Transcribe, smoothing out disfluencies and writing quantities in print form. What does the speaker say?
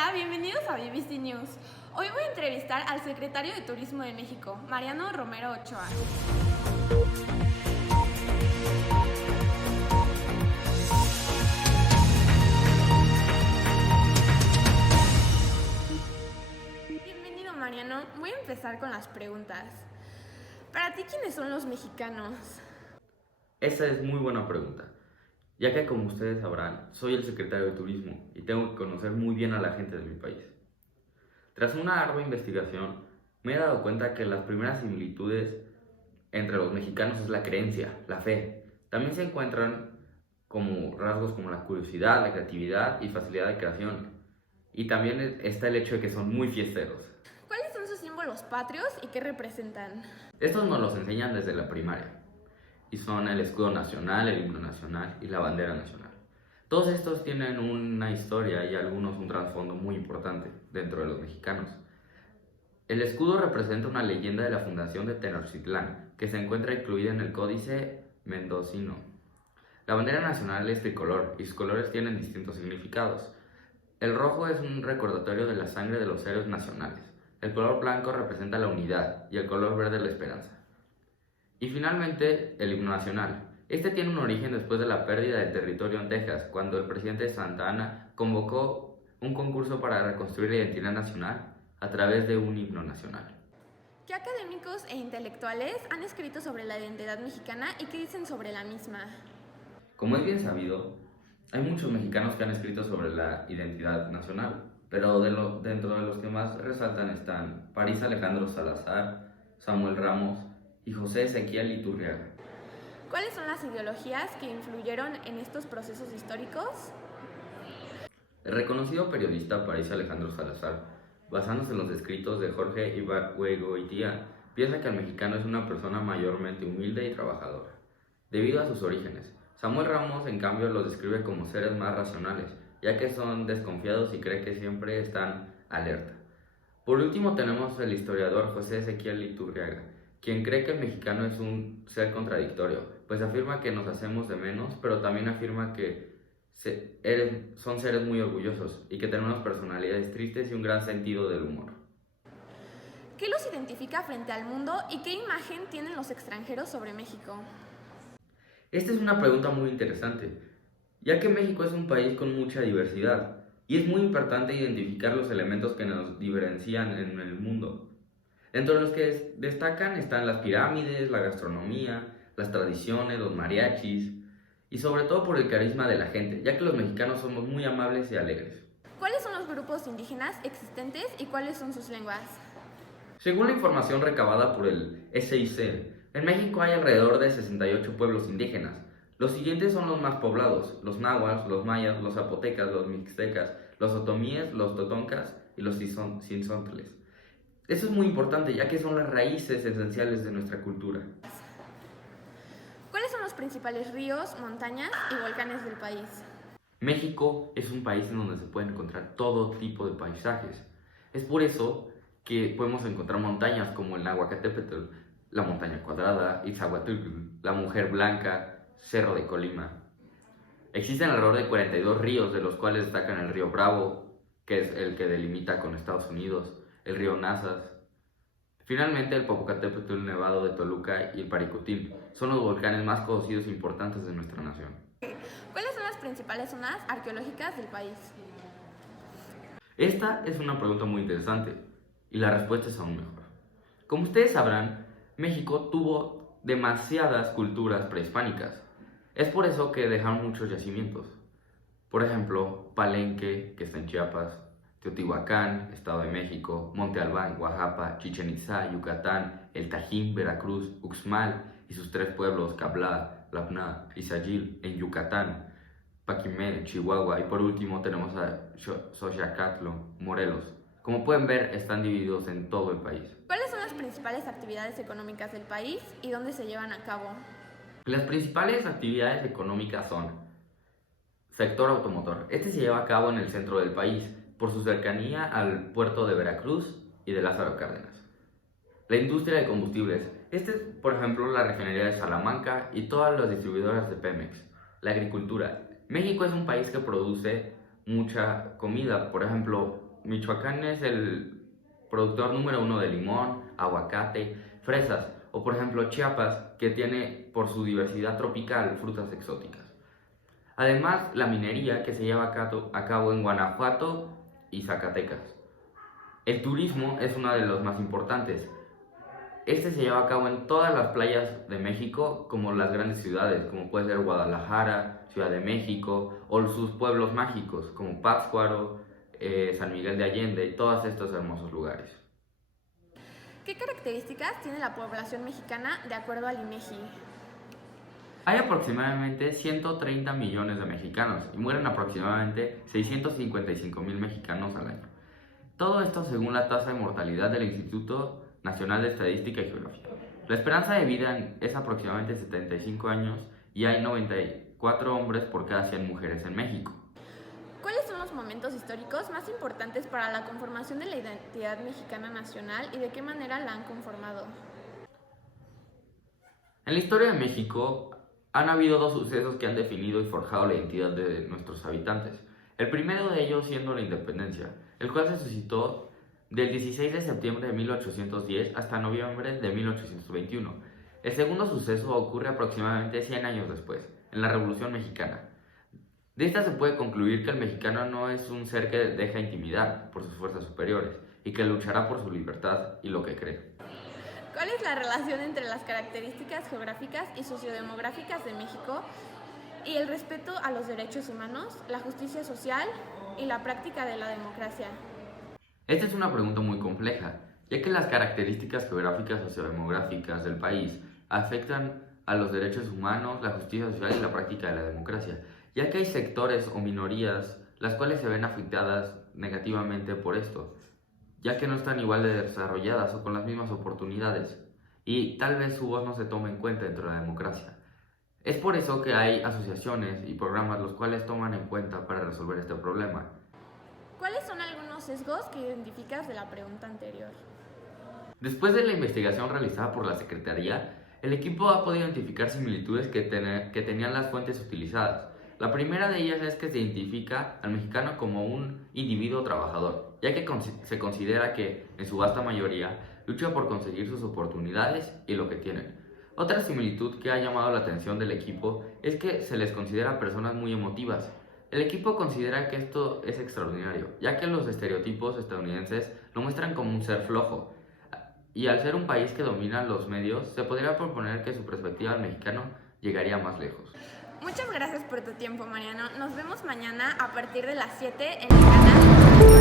Hola, bienvenidos a BBC News. Hoy voy a entrevistar al secretario de Turismo de México, Mariano Romero Ochoa. Bienvenido, Mariano. Voy a empezar con las preguntas. Para ti, ¿quiénes son los mexicanos? Esa es muy buena pregunta, ya que como ustedes sabrán, soy el secretario de Turismo y tengo que conocer muy bien a la gente de mi país. Tras una ardua investigación, me he dado cuenta que las primeras similitudes entre los mexicanos es la creencia, la fe. También se encuentran como rasgos como la curiosidad, la creatividad y facilidad de creación. Y también está el hecho de que son muy fiesteros. ¿Cuáles son sus símbolos patrios y qué representan? Estos nos los enseñan desde la primaria y son el escudo nacional, el himno nacional y la bandera nacional. Todos estos tienen una historia y algunos un trasfondo muy importante dentro de los mexicanos. El escudo representa una leyenda de la fundación de Tenochtitlán, que se encuentra incluida en el Códice Mendocino. La bandera nacional es tricolor y sus colores tienen distintos significados. El rojo es un recordatorio de la sangre de los héroes nacionales. El color blanco representa la unidad y el color verde la esperanza. Y finalmente, el himno nacional. Este tiene un origen después de la pérdida del territorio en Texas, cuando el presidente Santa Anna convocó un concurso para reconstruir la identidad nacional a través de un himno nacional. ¿Qué académicos e intelectuales han escrito sobre la identidad mexicana y qué dicen sobre la misma? Como es bien sabido, hay muchos mexicanos que han escrito sobre la identidad nacional, pero dentro de los que más resaltan están París Alejandro Salazar, Samuel Ramos y José Ezequiel Iturriaga. ¿Cuáles son las ideologías que influyeron en estos procesos históricos? El reconocido periodista París Alejandro Salazar, basándose en los escritos de Jorge Ibargüengoitia, piensa que el mexicano es una persona mayormente humilde y trabajadora, debido a sus orígenes. Samuel Ramos, en cambio, los describe como seres más racionales, ya que son desconfiados y cree que siempre están alerta. Por último tenemos el historiador José Ezequiel Iturriaga, quien cree que el mexicano es un ser contradictorio, pues afirma que nos hacemos de menos, pero también afirma que son seres muy orgullosos y que tenemos personalidades tristes y un gran sentido del humor. ¿Qué los identifica frente al mundo y qué imagen tienen los extranjeros sobre México? Esta es una pregunta muy interesante, ya que México es un país con mucha diversidad y es muy importante identificar los elementos que nos diferencian en el mundo. Dentro de los que destacan están las pirámides, la gastronomía, las tradiciones, los mariachis y sobre todo por el carisma de la gente, ya que los mexicanos somos muy amables y alegres. ¿Cuáles son los grupos indígenas existentes y cuáles son sus lenguas? Según la información recabada por el SIC, en México hay alrededor de 68 pueblos indígenas. Los siguientes son los más poblados: los náhuatl, los mayas, los zapotecas, los mixtecas, los otomíes, los totoncas y los cinzontles. Eso es muy importante, ya que son las raíces esenciales de nuestra cultura. ¿Cuáles son los principales ríos, montañas y volcanes del país? México es un país en donde se pueden encontrar todo tipo de paisajes. Es por eso que podemos encontrar montañas como el Nahuacatépetl, la Montaña Cuadrada, Iztahualtepetl, la Mujer Blanca, Cerro de Colima. Existen alrededor de 42 ríos, de los cuales destacan el río Bravo, que es el que delimita con Estados Unidos, el río Nazas. Finalmente, el Popocatépetl Nevado de Toluca y el Paricutín son los volcanes más conocidos e importantes de nuestra nación. ¿Cuáles son las principales zonas arqueológicas del país? Esta es una pregunta muy interesante y la respuesta es aún mejor. Como ustedes sabrán, México tuvo demasiadas culturas prehispánicas. Es por eso que dejaron muchos yacimientos. Por ejemplo, Palenque, que está en Chiapas, Teotihuacán, Estado de México, Monte Albán, Oaxaca, Chichén Itzá, Yucatán, El Tajín, Veracruz, Uxmal y sus tres pueblos, Cablá, Labná y Sayil en Yucatán, Paquimé, Chihuahua y por último tenemos a Xochacatl, Morelos. Como pueden ver, están divididos en todo el país. ¿Cuáles son las principales actividades económicas del país y dónde se llevan a cabo? Las principales actividades económicas son sector automotor. Este se lleva a cabo en el centro del país, por su cercanía al puerto de Veracruz y de Lázaro Cárdenas. La industria de combustibles. Este es, por ejemplo, la refinería de Salamanca y todas las distribuidoras de Pemex. La agricultura. México es un país que produce mucha comida. Por ejemplo, Michoacán es el productor número 1 de limón, aguacate, fresas, o por ejemplo Chiapas, que tiene por su diversidad tropical frutas exóticas. Además, la minería que se lleva a cabo en Guanajuato y Zacatecas. El turismo es uno de los más importantes. Este se lleva a cabo en todas las playas de México, como las grandes ciudades, como puede ser Guadalajara, Ciudad de México, o sus pueblos mágicos, como Pátzcuaro, San Miguel de Allende y todos estos hermosos lugares. ¿Qué características tiene la población mexicana de acuerdo al INEGI? Hay aproximadamente 130 millones de mexicanos y mueren aproximadamente 655,000 mexicanos al año. Todo esto según la tasa de mortalidad del Instituto Nacional de Estadística y Geografía. La esperanza de vida es aproximadamente 75 años y hay 94 hombres por cada 100 mujeres en México. ¿Cuáles son los momentos históricos más importantes para la conformación de la identidad mexicana nacional y de qué manera la han conformado? En la historia de México han habido dos sucesos que han definido y forjado la identidad de nuestros habitantes. El primero de ellos siendo la independencia, el cual se suscitó del 16 de septiembre de 1810 hasta noviembre de 1821. El segundo suceso ocurre aproximadamente 100 años después, en la Revolución Mexicana. De esta se puede concluir que el mexicano no es un ser que deja intimidar por sus fuerzas superiores y que luchará por su libertad y lo que cree. ¿Cuál es la relación entre las características geográficas y sociodemográficas de México y el respeto a los derechos humanos, la justicia social y la práctica de la democracia? Esta es una pregunta muy compleja, ya que las características geográficas sociodemográficas del país afectan a los derechos humanos, la justicia social y la práctica de la democracia, ya que hay sectores o minorías las cuales se ven afectadas negativamente por esto, ya que no están igual de desarrolladas o con las mismas oportunidades, y tal vez su voz no se tome en cuenta dentro de la democracia. Es por eso que hay asociaciones y programas los cuales toman en cuenta para resolver este problema. ¿Cuáles son algunos sesgos que identificas de la pregunta anterior? Después de la investigación realizada por la Secretaría, el equipo ha podido identificar similitudes que tenían las fuentes utilizadas. La primera de ellas es que se identifica al mexicano como un individuo trabajador, ya que se considera que, en su vasta mayoría, lucha por conseguir sus oportunidades y lo que tienen. Otra similitud que ha llamado la atención del equipo es que se les considera personas muy emotivas. El equipo considera que esto es extraordinario, ya que los estereotipos estadounidenses lo muestran como un ser flojo. Y al ser un país que domina los medios, se podría proponer que su perspectiva al mexicano llegaría más lejos. Muchas gracias por tu tiempo, Mariano. Nos vemos mañana a partir de las 7 en el canal.